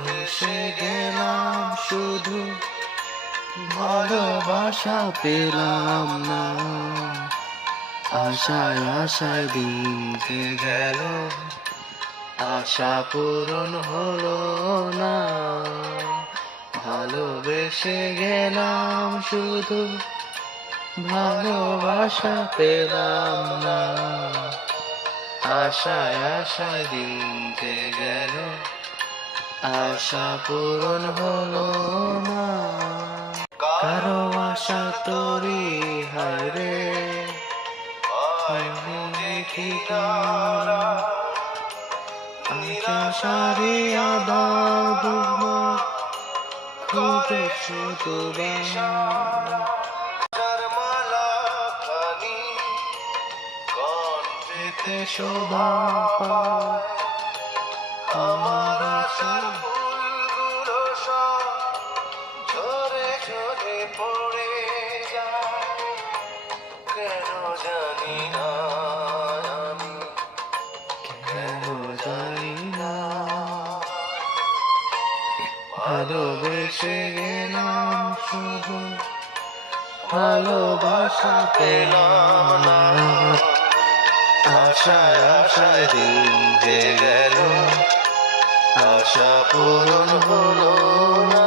ভেসে গেলাম শুধু, ভালোবাসা পেলাম না। আশায় আশায় দিন যে গেল, আশা পূরণ হলো না। ভালোবেসে গেলাম শুধু, ভালোবাসা পেলাম না। আশায় আশায় দিন যে গেল, আশা পূরণ হলো না। কারো আশা তোরি হায় রে, আশারে আদার ডুবো, খুঁজে শুধু কণ্ঠেতে শোভা পায়। আমার আশার ফুলগুলো সব ঝরে ঝরে পড়ে যায়, কেন জানি না আমি, কেন জানি না। ভালোবেসে গেলাম শুধু, ভালোবাসা পেলাম না। আশায় আশায় দিন যে গেল, আশা পূরণ হলো না।